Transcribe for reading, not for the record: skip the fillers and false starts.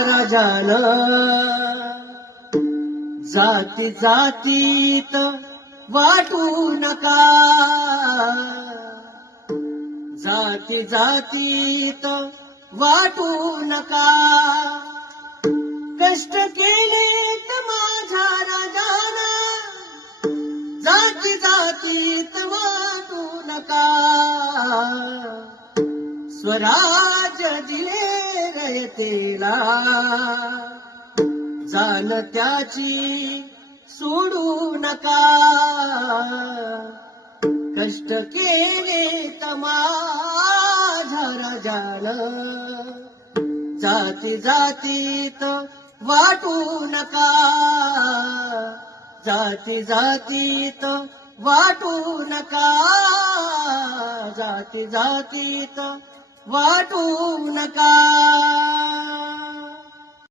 राजानं जाती जातीत वाटू नका, जाती जातीत वाटू नका. कष्ट केलेत माझ्या राजानं जाती जातीत वाटू नका. स्वराज्य दिले रयतेला जाण त्याची सोडू नका. कष्ट केले माझ्या राजानं जाती जातीत वाटू नका, जाती जातीत वाटू नका, जाती जातीत वाटू नका.